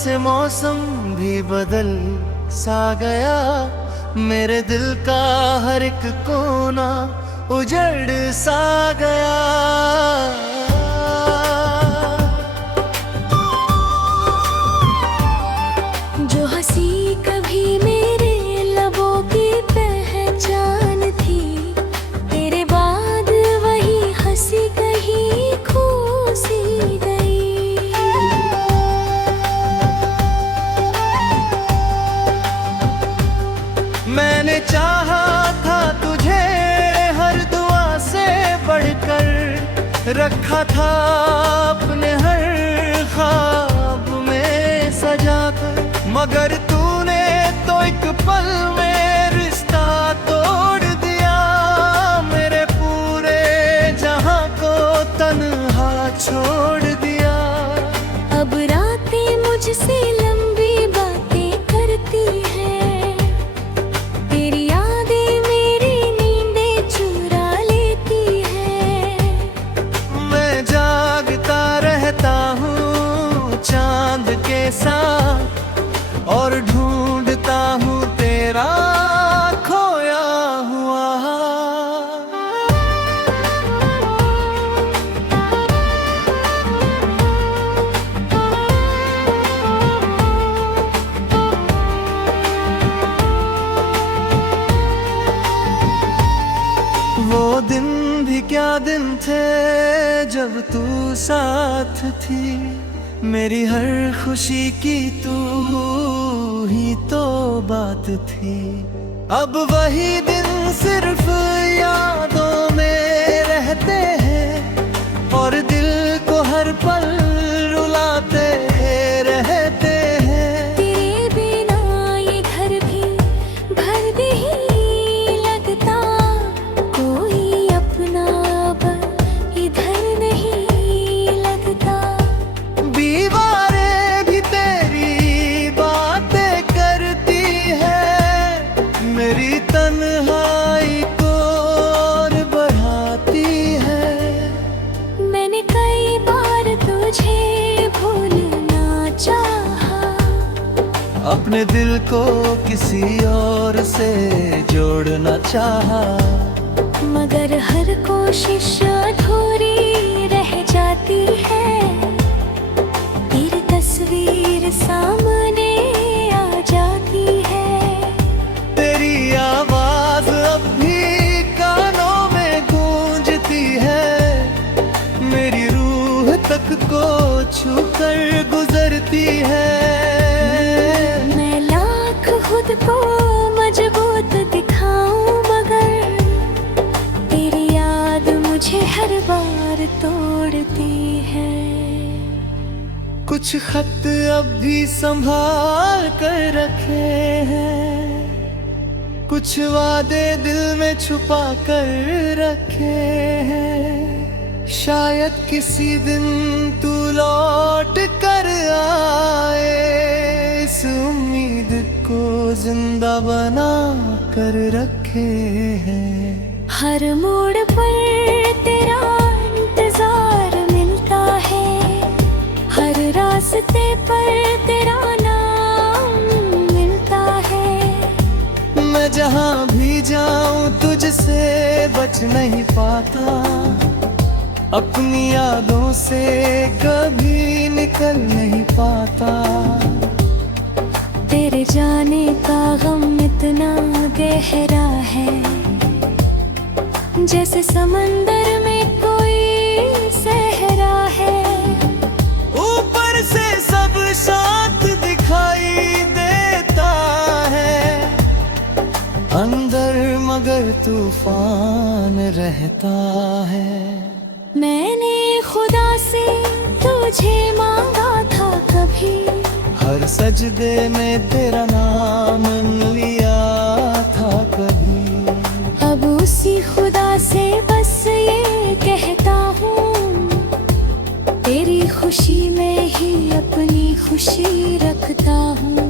से मौसम भी बदल सा गया, मेरे दिल का हर एक कोना उजड़ सा गया। जो हंसी कभी मेरे लबों की पहचान थी, तेरे बाद वही हंसी कहीं खो सी गई। मैंने चाहा था तुझे हर दुआ से बढ़कर, रखा था अपने हर ख्वाब में सजाकर, मगर तूने तो एक पल में रिश्ता तोड़ दिया, मेरे पूरे जहां को तन्हा छोड़ दिया। अब रातें मुझसे लंबी बातें करती हैं, तेरी यादें मेरी नींदें चुरा लेती हैं। मैं जागता रहता हूँ चांद के साथ, और ढूंढता हूँ तेरा खोया हुआ। वो दिन भी क्या दिन थे जब तू साथ थी, मेरी हर खुशी की तू ही तो बात थी। अब वही दिन सिर्फ यादों में रहते हैं, और दिल को हर पल रुलाते रहते हैं। तेरे बिना ये घर भी भर नहीं लगता, कोई अपना अब इधर नहीं लगता। दीवारें भी तेरी बातें करती है, मेरी तन्हाई को और बढ़ाती है। मैंने कई बार तुझे भूलना चाहा, अपने दिल को किसी और से जोड़ना चाहा, मगर हर कोशिश अधूरी रह जाती है। तेरी तस्वीर सामने आ जाती है, तेरी आवाज अब भी कानों में गूंजती है, मेरी रूह तक को छूकर गुजरती है। मैं लाख खुद को मजबूत दिखाऊं, मगर तेरी याद मुझे हर बार तोड़ती है। कुछ खत अब भी संभाल कर रखे हैं, कुछ वादे दिल में छुपा कर रखे हैं। शायद किसी दिन तू लौट कर आए, इस उम्मीद को जिंदा बना कर रखे हैं। हर मोड़ पर तेरा इंतजार मिलता है, हर रास्ते पर तेरा नाम मिलता है। मैं जहाँ भी जाऊँ तुझसे बच नहीं पाता, अपनी यादों से कभी निकल नहीं पाता। तेरे जाने का गम इतना गहरा है, जैसे समंदर में कोई सहरा है। ऊपर से सब साथ दिखाई देता है, अंदर मगर तूफान रहता है। मैंने खुदा से तुझे मांगा था कभी, हर सजदे में तेरा नाम लिया था कभी। अब उसी खुदा से बस ये कहता हूँ, तेरी खुशी में ही अपनी खुशी रखता हूँ।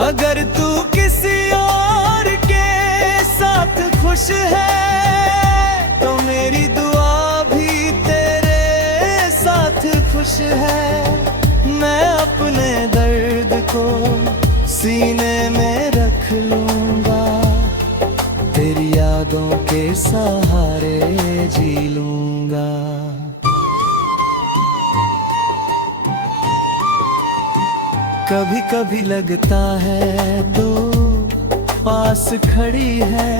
अगर तू किसी और के साथ खुश है तो मेरी दुआ भी तेरे साथ खुश है। मैं अपने दर्द को सीने में रख लूंगा, तेरी यादों के सहारे जी लूंगा। कभी कभी लगता है तो पास खड़ी है,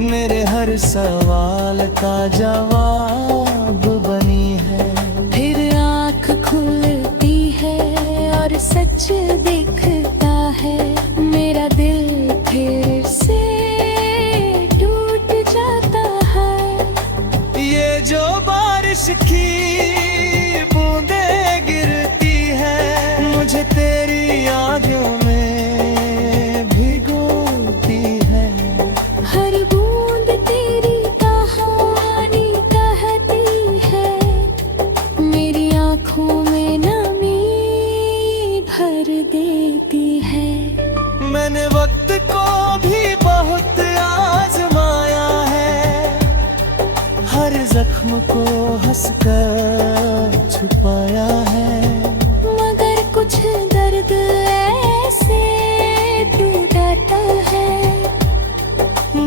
मेरे हर सवाल का जवाब बनी है। फिर आँख खुलती है और सच दिखता है, मेरा दिल फिर से टूट जाता है। ये जो बारिश की बूंदें गिरती है, मुझे तेरी यादों में भिगोती है। हर बूंद तेरी कहानी कहती है, मेरी आँखों में नमी भर देती है। मैंने वक्त को भी बहुत आजमाया है, हर जख्म को हंसकर छुपाया है। मगर कुछ दर्द ऐसे टूटता है,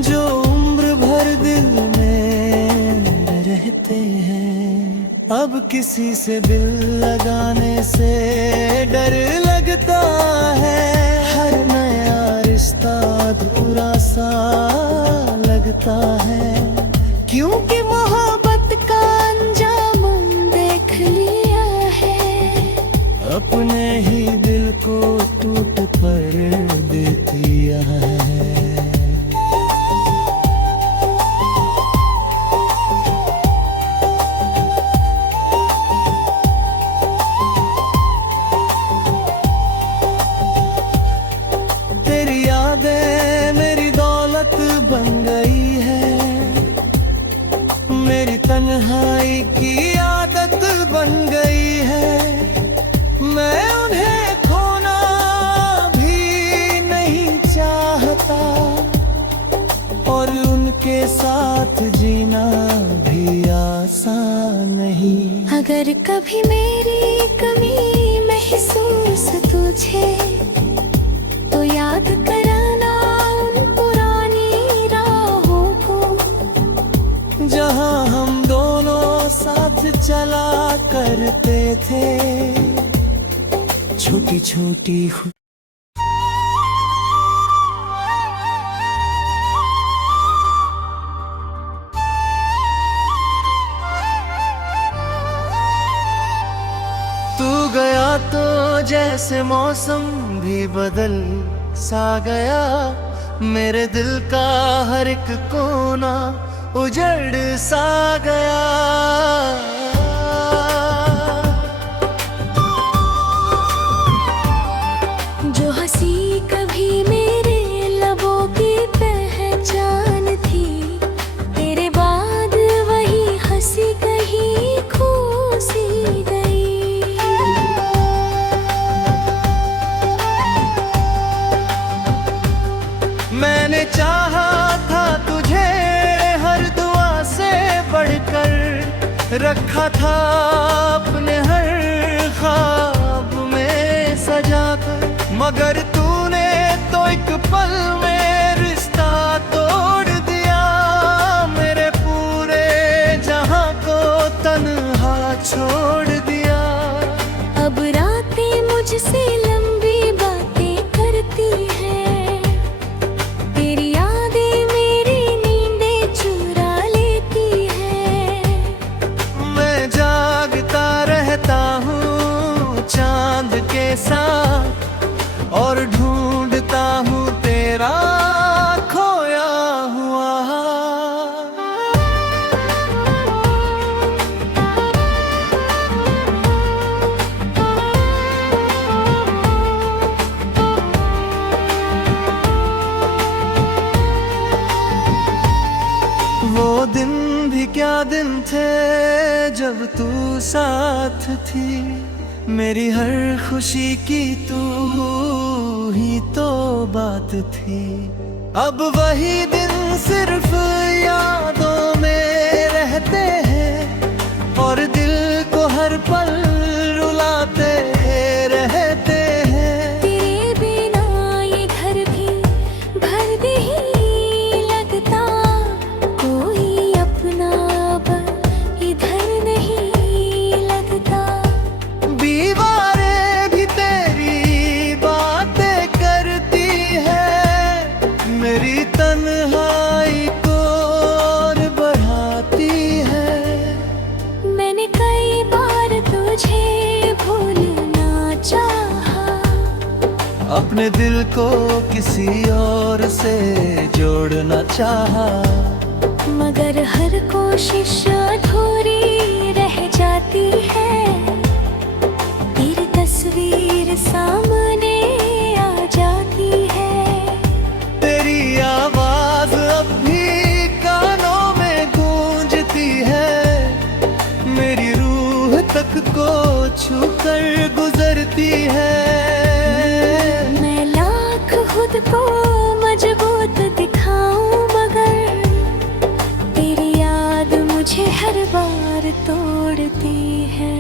जो उम्र भर दिल में रहते हैं। अब किसी से दिल लगाने से डर लगता है, हर नया रिश्ता अधूरा सा लगता है। क्योंकि मोहब्बत का अंजाम देख लिया है, अपने ही दिल को टूट पर दे दिया है। तेरी यादें मेरी दौलत बन गई है, मेरी तन्हाई की आदत बन गई है। मैं उन्हें खोना भी नहीं चाहता, और उनके साथ जीना भी आसान नहीं। अगर कभी मेरी कमी महसूस तुझे, तो याद कराना उन पुरानी राहों को, जहाँ हम दोनों साथ चला करते थे, छोटी छोटी तू गया तो जैसे मौसम भी बदल सा गया, मेरे दिल का हर एक कोना उजड़ सा गया। जो हंसी कभी मेरे लबों की पहचान थी, तेरे बाद वही हंसी कहीं खो सी गई। मैंने चाहा था तुझे हर दुआ से बढ़कर, रखा था अपने हर ख्वाब में सजाकर, मगर तूने तो एक पल में रिश्ता तोड़ दिया, मेरे पूरे जहां को तन्हा छोड़ दिया। अब रातें मुझसे लंबी बातें करती हैं, तेरी यादें मेरी नींदें चुरा लेती हैं। मैं जागता रहता हूँ चांद के साथ, और ढूंढता हूँ तेरा खोया हुआ। वो दिन भी क्या दिन थे जब तू साथ थी, मेरी हर खुशी की तू ही तो बात थी। अब वही दिन सिर्फ यादों में रहते हैं, और दिल को हर पल रुलाते रहते अपने दिल को किसी और से जोड़ना चाहा, मगर हर कोशिश अधूरी रह जाती है। तेरी तस्वीर सामने आ जाती है। तेरी आवाज अब भी कानों में गूंजती है, मेरी रूह तक को छू कर गुजरती है। मैं लाख खुद को मजबूत दिखाऊं, मगर तेरी याद मुझे हर बार तोड़ती है।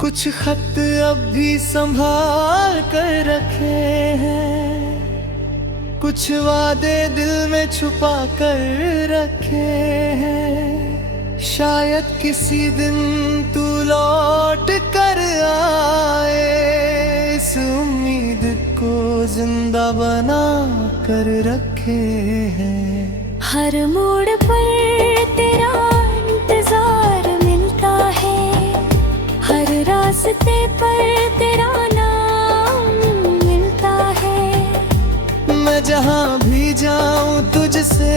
कुछ खत अब भी संभाल कर रखे हैं, कुछ वादे दिल में छुपा कर रखे हैं। शायद किसी दिन तू लौट कर आए, इस उम्मीद को जिंदा बना कर रखे हैं। हर मोड़ पर तेरा इंतजार मिलता है, हर रास्ते पर तेरा नाम मिलता है। मैं जहाँ भी जाऊँ तुझसे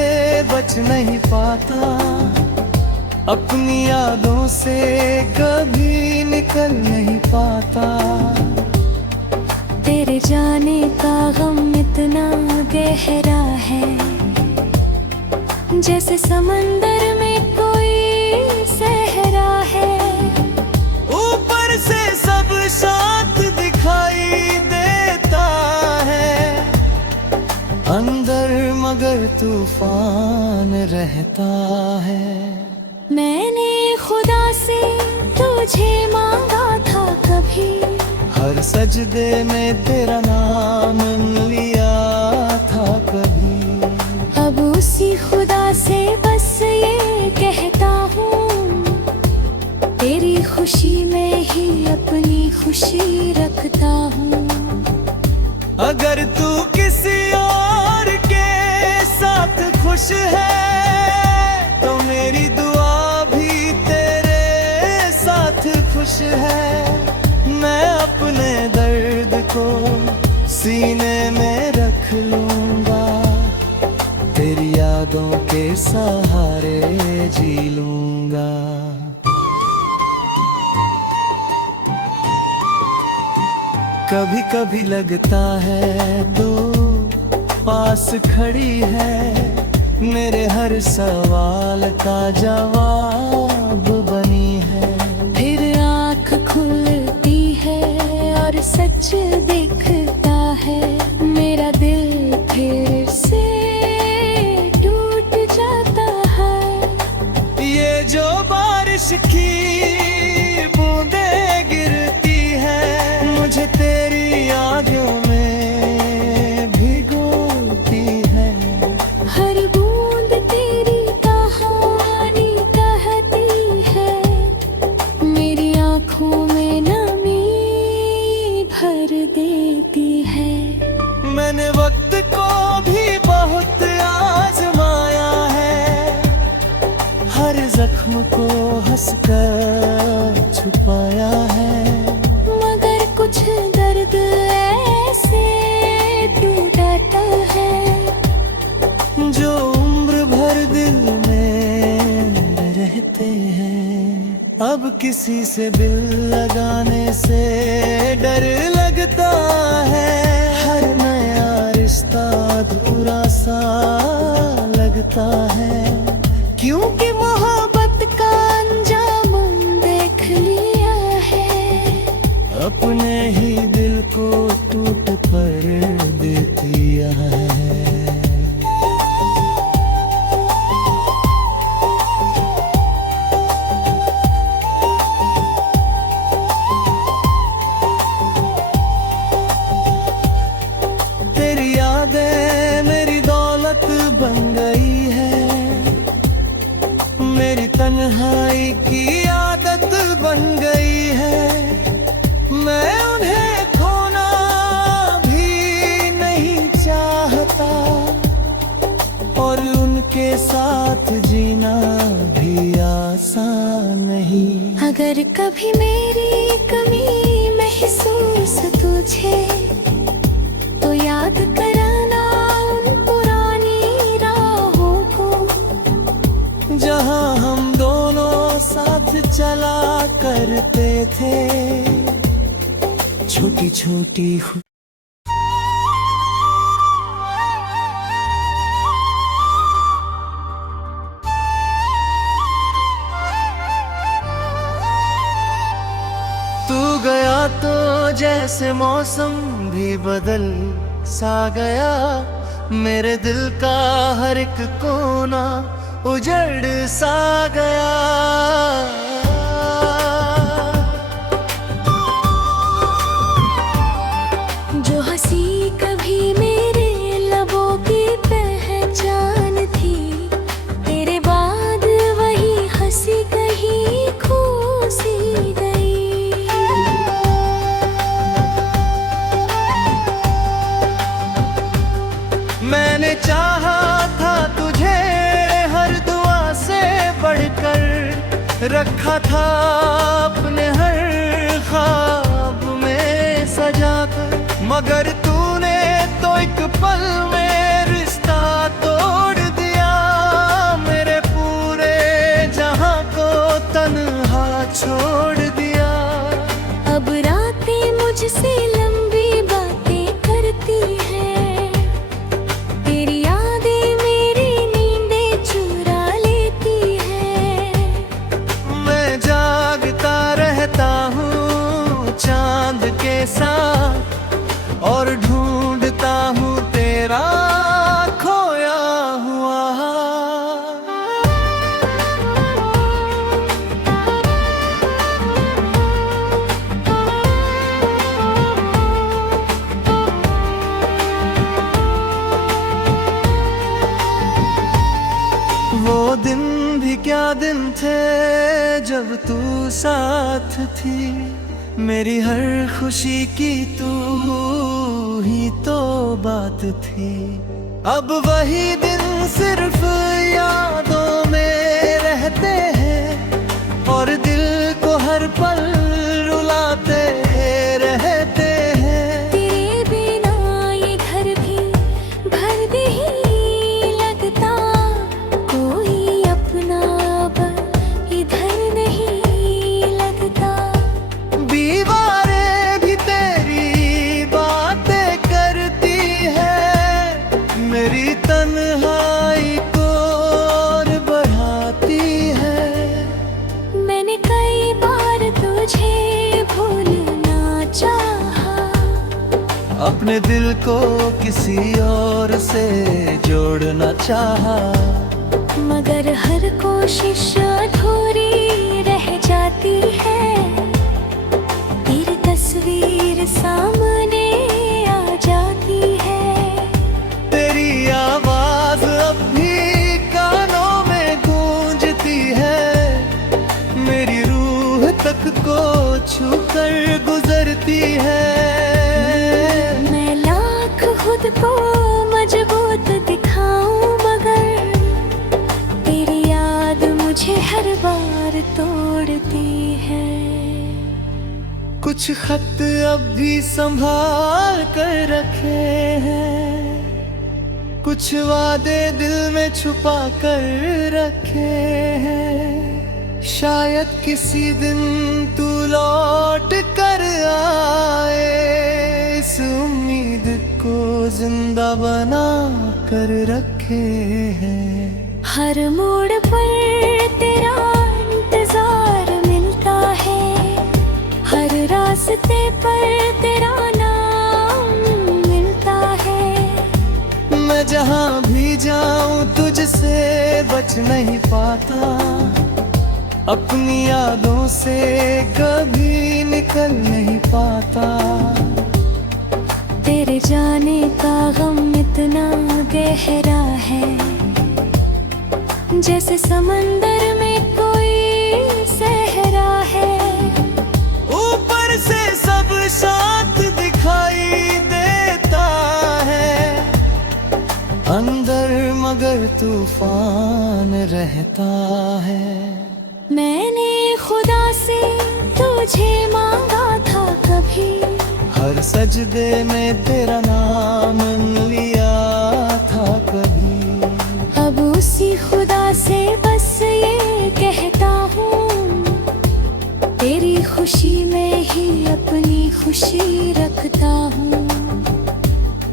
बच नहीं पाता, अपनी यादों से कभी निकल नहीं पाता। तेरे जाने का गम इतना गहरा है, जैसे समंदर में कोई सहरा है। ऊपर से सब शांत दिखाई देता है, अंदर मगर तूफान रहता है। मैंने खुदा से तुझे मांगा था कभी, हर सजदे में तेरा नाम लिया था कभी। अब उसी खुदा से बस ये कहता हूँ, तेरी खुशी में ही अपनी खुशी रखता हूँ। अगर तू किसी और के साथ खुश है, तो मेरी दुआ भी तेरे साथ खुश है। मैं अपने दर्द को सीने में रख लूंगा, तेरी यादों के सहारे जी लूंगा। कभी कभी लगता है तो पास खड़ी है, मेरे हर सवाल का जवाब बनी है। फिर आँख खुलती है और सच दिखता है, मेरा दिल फिर से टूट जाता है। ये जो बारिश की बूंदें गिरती है, मुझे तेरी यादों में भिगोती है। हर बूंद तेरी कहानी कहती है, मेरी आँखों में नमी भर देती है। मैंने वक्त को भी बहुत आजमाया है, हर जख्म को हंसकर छुपाया है। मगर कुछ दर्द ऐसे टूटता है, जो उम्र भर दिल में रहते हैं। अब किसी से दिल लगाने से डर लगता है, हर नया रिश्ता अधूरा सा लगता है। क्योंकि मोहब्बत का अंजाम देख लिया है, अपने ही दिल को टूट कर दे दिया है। तेरी यादें मेरी दौलत बन गई है, मेरी तन्हाई की आदत बन गई है। मैं उन्हें खोना भी नहीं चाहता, और उनके साथ जीना भी आसान नहीं। अगर कभी मेरी कमी महसूस तुझे थे छोटी छोटी तू गया तो जैसे मौसम भी बदल सा गया, मेरे दिल का हर एक कोना उजड़ सा गया। जो हंसी कभी मेरे लबों की पहचान थी, तेरे बाद वही हंसी कहीं खो सी गई। मैंने चाहा था तुझे हर दुआ से बढ़कर, रखा था अपने हर ख्वाब में सजाकर, मगर तूने तो एक पल में रिश्ता तोड़ दिया, मेरे पूरे जहां को तन्हा छोड़ दिया। अब रातें मुझसे लंबी बातें करती हैं, तेरी यादें मेरी नींदें चुरा लेती हैं। मैं जागता रहता हूँ चांद के साथ, और ढूंढता हूँ तेरा खोया हुआ। वो दिन भी क्या दिन थे जब तू साथ थी, मेरी हर खुशी की तू ही तो बात थी। अब वही दिन सिर्फ यादों में रहते हैं, और दिल को हर पल रुलाते रहते हैं। तेरे बिना ये घर भी भर नहीं लगता, कोई अपना अब इधर नहीं लगता। दीवारें भी तेरी बातें करती है, मेरी तन्हाई को और बढ़ाती है। मैंने कई बार तुझे भूलना चाहा, अपने दिल को किसी और से जोड़ना चाहा, मगर हर कोशिश अधूरी रह जाती है। तेरी तस्वीर सामने आ जाती है, तेरी आवाज अब भी कानों में गूंजती है, मेरी रूह तक को छूकर गुजरती है। मैं लाख खुद को मजबूत दिखाऊं, मगर तेरी याद मुझे हर बार तोड़ती है। कुछ खत अब भी संभाल कर रखे हैं, कुछ वादे दिल में छुपा कर रखे हैं। शायद किसी दिन तू लौट कर आए, इस उम्मीद को जिंदा बना कर रखे हैं। हर मोड़ पर तेरा इंतजार मिलता है, हर रास्ते पर तेरा नाम मिलता है। मैं जहाँ भी जाऊँ तुझसे बच नहीं पाता, अपनी यादों से कभी निकल नहीं पाता। तेरे जाने का गम इतना गहरा है, जैसे समंदर में कोई सहरा है। ऊपर से सब साथ दिखाई देता है, अंदर मगर तूफान रहता है। मैंने खुदा से तुझे मांगा था कभी, हर सजदे में तेरा नाम लिया था कभी। अब उसी खुदा से बस ये कहता हूँ, तेरी खुशी खुशी रखता हूँ।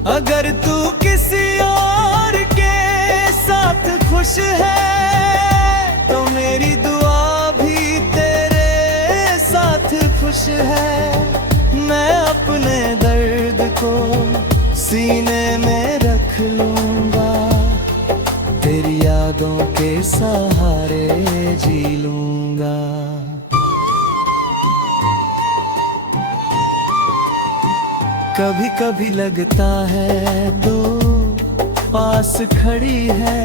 अगर तू किसी और के साथ खुश है तो मेरी दुआ भी तेरे साथ खुश है। मैं अपने दर्द को सीने में रख लूंगा, तेरी यादों के सहारे जी लूंगा। कभी कभी लगता है तो पास खड़ी है,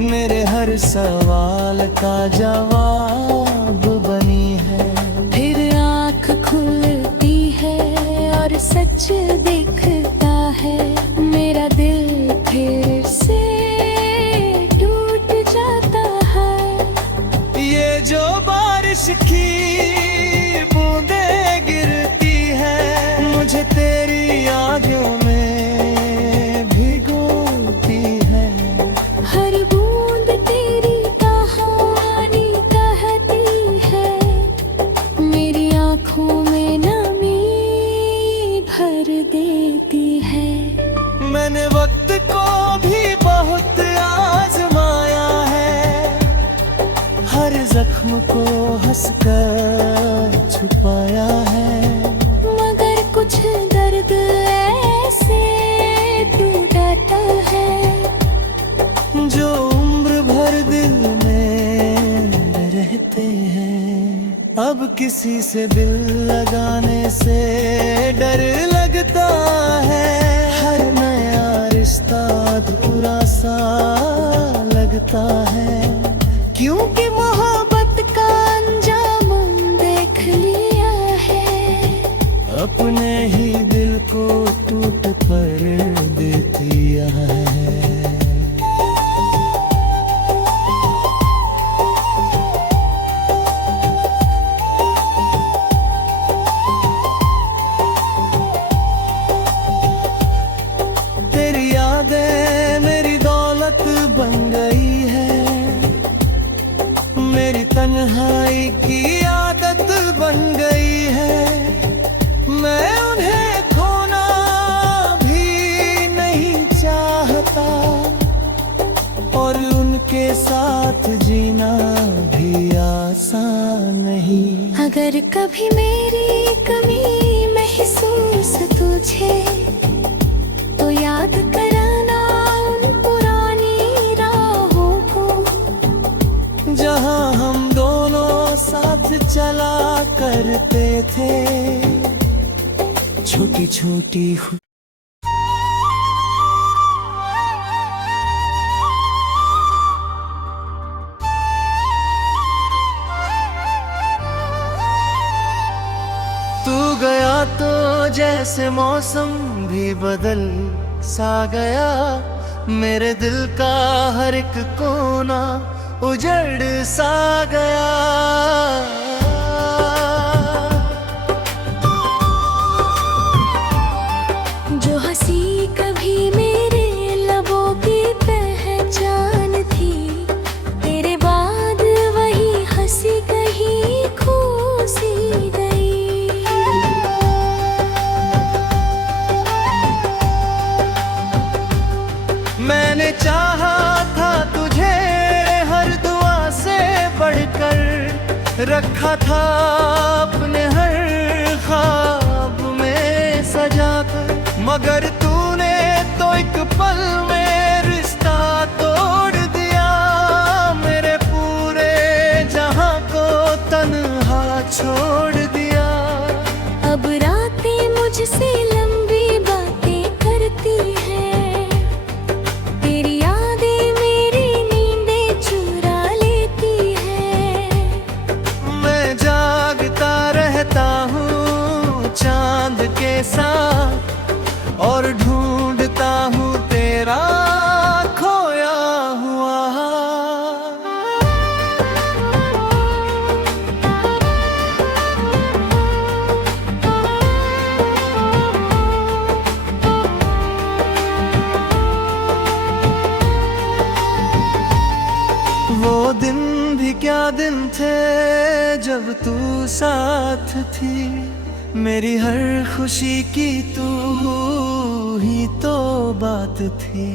मेरे हर सवाल का जवाब बनी है। फिर आँख खुलती है और सच दिखता है, मेरा दिल फिर से टूट जाता है। ये जो बारिश की बूंदें गिरती है, मुझे तेरी यादों में भिगोती है। हर बूंद तेरी कहानी कहती है, मेरी आँखों में नमी भर देती है। मैंने वक्त को भी बहुत आजमाया है, हर जख्म को हंसकर छुपाया है। मगर कुछ दर्द ऐसे टूटता है, जो उम्र भर दिल में रहते हैं। अब किसी से दिल लगाने से डर लगता है, हर नया रिश्ता अधूरा सा लगता है। क्योंकि मोहब्बत का अंजाम देख लिया है, अपने ही दिल को टूट कर दे दिया है। तेरी यादें मेरी दौलत बन गई है, मेरी तन्हाई की आदत बन गई है। मैं उन्हें खोना भी नहीं चाहता और उनके साथ जीना भी आसान नहीं। अगर कभी मेरी कमी महसूस तुझे तो याद करना उन पुरानी राहों को, जहाँ हम दोनों साथ चला करते थे, छोटी छोटी तू गया तो जैसे मौसम भी बदल सा गया, मेरे दिल का हर एक कोना उजड़ सा गया। जो हंसी कभी मेरे लबों की पहचान थी, तेरे बाद वही हंसी कहीं खो सी गई। मैंने चाहा था तुझे हर दुआ से बढ़कर, रखा था अपने हर ख्वाब में सजा कर। मगर तूने तो एक पल में रिश्ता तोड़ दिया, मेरे पूरे जहां को तन्हा छोड़ दिया। अब रातें मुझसे लंबी बातें करती हैं, तेरी यादें मेरी नींदें चुरा लेती हैं। मैं जागता रहता हूँ चांद के साथ और ढूंढता हूँ तेरा खोया हुआ। वो दिन भी क्या दिन थे जब तू साथ थी, मेरी हर खुशी की तू ही तो बात थी।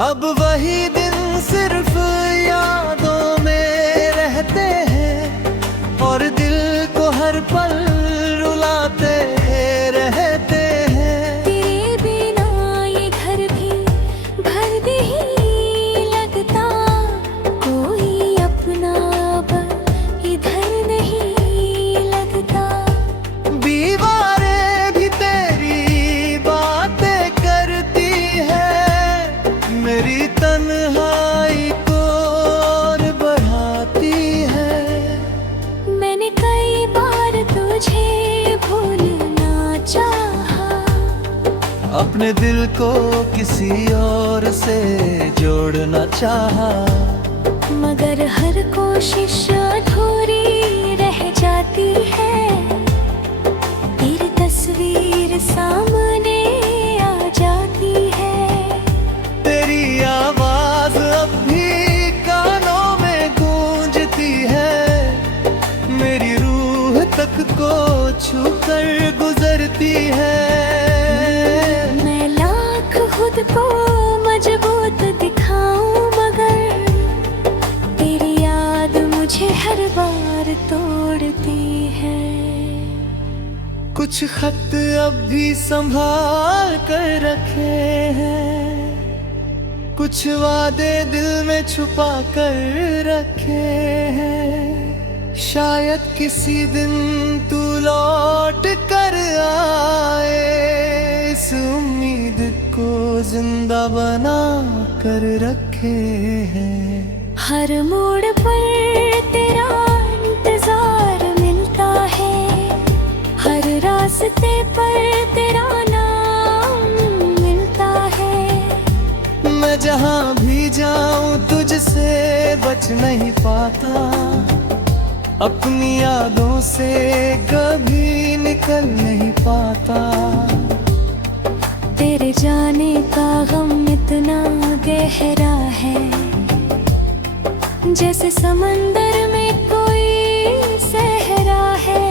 अब वही दिन सिर्फ यादों में रहते हैं और दिल को हर पल रुलाते रहते हैं। तेरे बिना ये घर भी भर नहीं लगता, कोई अपना अब इधर नहीं लगता। दीवारें भी तेरी बातें करती है, मेरी तन्हाई को और बढ़ाती है। मैंने कई बार तुझे भूलना चाहा, अपने दिल को किसी और से जोड़ना चाहा, मगर हर कोशिश अधूरी रह जाती है। तेरी तस्वीर सामने आ जाती है। तेरी आवाज अब भी कानों में गूंजती है, मेरी रूह तक को छूकर गुजरती है। मैं लाख खुद को मजबूत दिखाऊं, मगर तेरी याद मुझे हर बार तोड़ती है। कुछ खत अब भी संभाल कर रखे हैं, कुछ वादे दिल में छुपा कर रखे हैं। शायद किसी दिन तू लौट कर आए, इस उम्मीद को जिंदा बना कर रखे हैं। हर मोड़ पर तेरा इंतजार मिलता है, हर रास्ते पर तेरा नाम मिलता है। मैं जहाँ भी जाऊं तुझसे बच नहीं पाता, अपनी यादों से कभी निकल नहीं पाता। तेरे जाने का गम इतना गहरा है, जैसे समंदर में कोई सहरा है।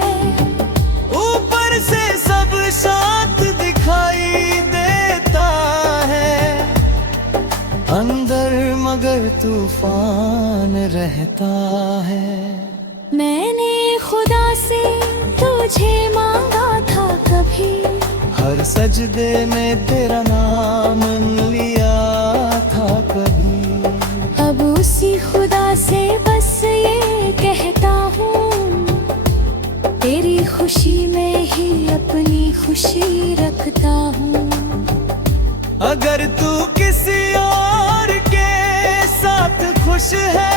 ऊपर से सब शांत दिखाई देता है, अंदर मगर तूफान रहता है। मैंने खुदा से तुझे मांगा था कभी, हर सजदे में तेरा नाम लिया था कभी। अब उसी खुदा से बस ये कहता हूँ, तेरी खुशी में ही अपनी खुशी रखता हूँ। अगर तू किसी और के साथ खुश है